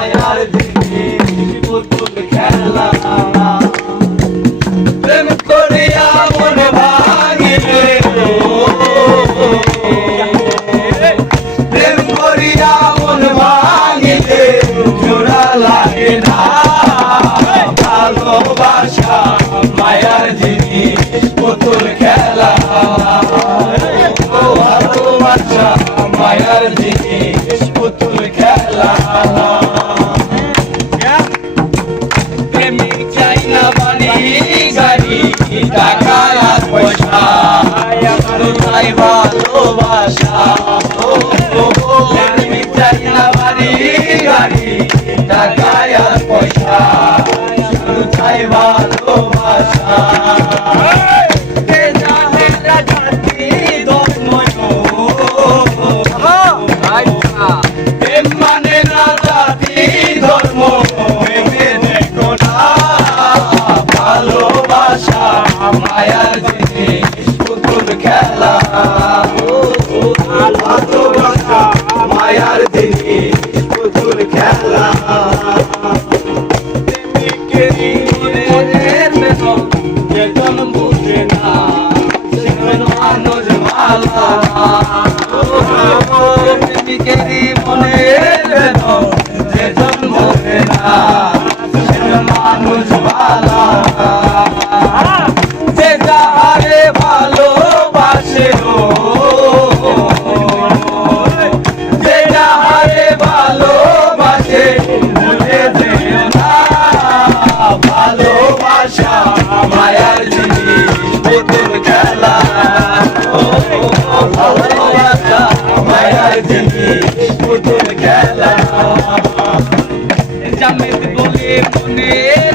মায়ার জিনিস পুতুল খেলা প্রেম করিয়া মন ভাঙিলে প্রেম করিয়া মন ভাঙিলে জোড়া লাগে না ভালোবাসা মায়ার জিনিস পুতুল খেলা ভালোবাসা মায়ার জিনিস পুতুল খেলা প্রেমিক চাই না বাড়ি গাড়ি টাকা আর পয়সা তাই ভালোবাসা প্রেমিক চাই না বাড়ি গাড়ি টাকা আর পয়সা তাই ভালোবাসা মানে না জাতি ধর্ম দেখো না ভালোবাসা মায়ার জিনিস পুতুল খেলা ভালোবাসা মায়ার জিনিস পুতুল খেলা যেজন বুঝে না সেজন মানুষ ভালো প্রেমিকেরই মনের যেজন বুঝে না সেজন মানুষ ভালো যে যাহারে ভালোবাসে যে যাহারে ভালোবাসে ভুলে যেও না ভালোবাসা মায়ার জিনিস পুতুল খেলা ভালোবাসা মায়ার জিনিস পুতুল খেলা জামেদ বলে মনে